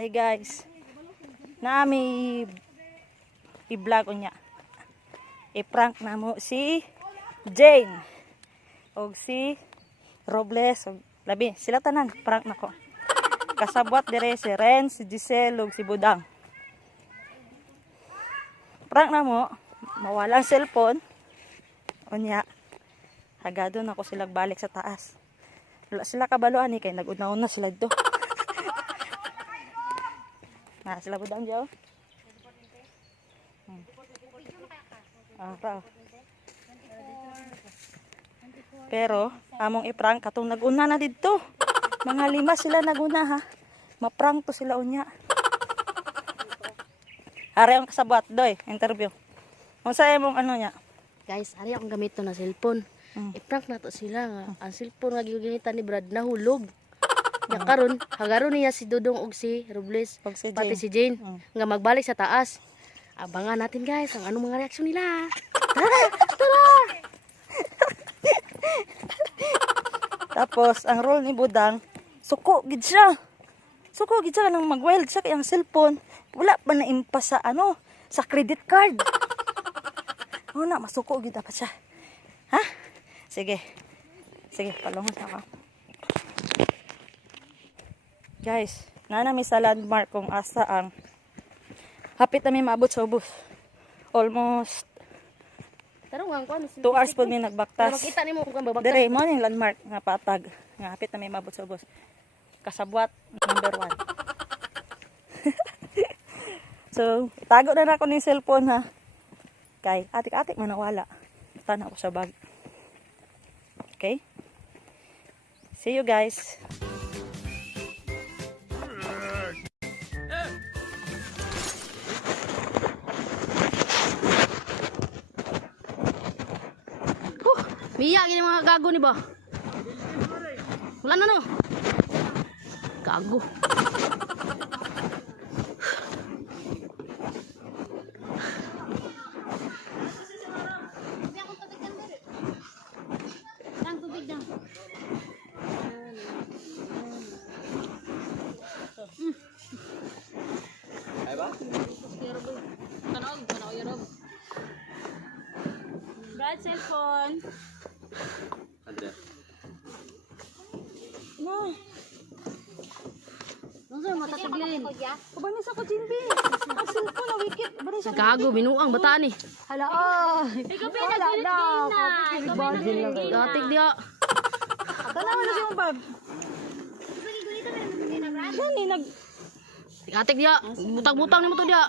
Hi guys. Nami i-vlog ko niya. I-prank na mo si Jane. O si Robles. O, labi, sila tanan. Prank na ko. Kasabwat dire si Ren, si Giselle, o si Budang. Prank na mo. Mawalang cellphone. O niya. Hagado na ko sila balik sa taas. Wala sila kabaluan kay nag-una-una sila dito. Nah, sila Budang jauh. Raw. Pero among i-prank katong nag-una na dito. Mga 5 sila nag-una ha. Ma-prank to sila unya. Ari ang kasabwat doy, interview. Unsa imong ano nya? Guys, ari akong gamit to na cellphone. I-prank na to sila nga. Ang cellphone nga giginitan ni Brad nahulog. Ya karon, hagaron niya si Dudong og si Robles, Og si pati Jane. si Jane nga magbalik sa taas. Abangan natin guys ang anong mga reaksyon nila. Tapos ang role ni Budang, suko gid siya. Suko gid siya nang mag-wild siya kay ang cellphone wala pa na impas sa ano, sa credit card. Ano na masuko gid pa siya. Ha? Sige. Sige, palungon ako. Guys, nanami sa landmark kung asa ang hapit na may maabot sa ubos. Almost Tarong ang kuan 2 hours po may nagbaktas. Makita nimo kung babagtas. Dire mo yung landmark nga patag. Nga hapit na may maabot sa ubos. Kasabwat number 1. So, tago na ako ng cellphone ha. Kay atik-atik man nawala. Tanaw ko sa bag. Okay? See you guys. Miya gini mga gago ni ba? Wala na no. Gago. Brad, cellphone. No. Ano matataglin? Kubanis ako, Jimby. Ang cellphone na wikit. Baris ako. Gago binuang bataan ni. Hala, ay. Ikaw pa yung nag-ulit na. Gatik dia. Tanawan na siyang bag. Gani, Gatik dia. Butang-butang nimo to dia.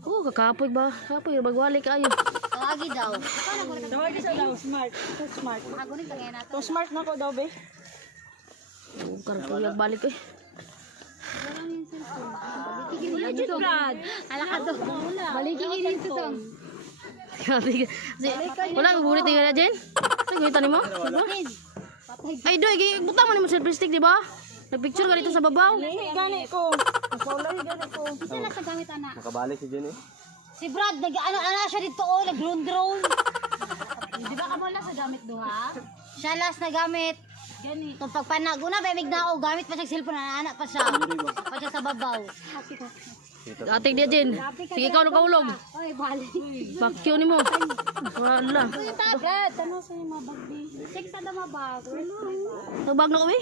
Oh, kakapoy ba? Kapoy bagwalik kayo. Lagi daw. Tawag ka sa daw, smart. Too smart. Ako ni kaya nato. Too smart na ko daw, be. Oh, karang kuyag balik eh. Legit, Brad. Ala ka to. Balikin din ito to. Wala ang bulit nga na dyan? Ay, gulitan mo? Ay, doy, butang mo ni mo selfie stick, di ba? Nagpicture ka dito sa babaw. Gani ko. Nasaulay, gani ko. Isa na sa gamit, anak. Nakabalik si Jenny. Si Brad, nag-ano siya dito, oh, nag-drone-drone. Di ba ka mo lang sa gamit do, ha? Siya last na gamit. Gani. Kung pagpanag, una, bemig na ako, gamit pa siya cellphone, anak pa siya. Pa siya sa babaw. Gatik dia, Jen. Sige, ikaw nakaulog. Ay, balik. Bakyo ni mo. Wala. Brad, ano sa yung mabag, di? Check sa na mabag. Nagbag na kami?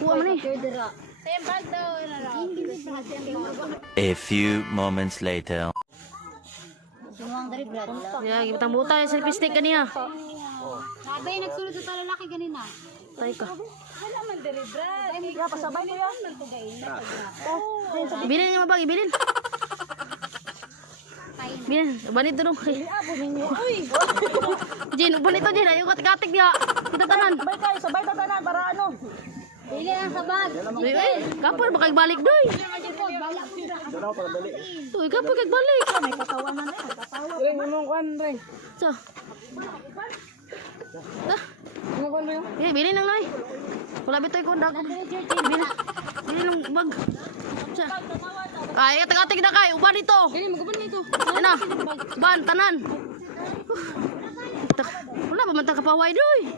Kuha man eh. Same bag daw, A few moments later. Sumang dari, Brad. Kaya, gibutang-butang yung selfie stick kaniya. Sabi, nagsulod sa talalaki ganina. Tay ka. Wala man dari, Brad. Yeah, pasabay ko yan. Ibilin niya mabag, ibilin. Bilin, uban ito dong. Jen, uban ito Jen. Ayaw gatik dia. Kita tanan. Sabay kayo, sabay tatanan para ano. Pili ang sabag. Uy, kapor, baka balik doy. Uy, kapor, kagbalik. May katawanan na yan. Katawa. Ring, mong kwan, ring. So. Eh, bilin lang nay. Wala bitoy ko ndak. Bilin ng bag. Sa. Ay, atik-atik na kay, uban dito. Dili, maguban nito. Ano? Ban tanan. Wala pa man ta kapaway doy.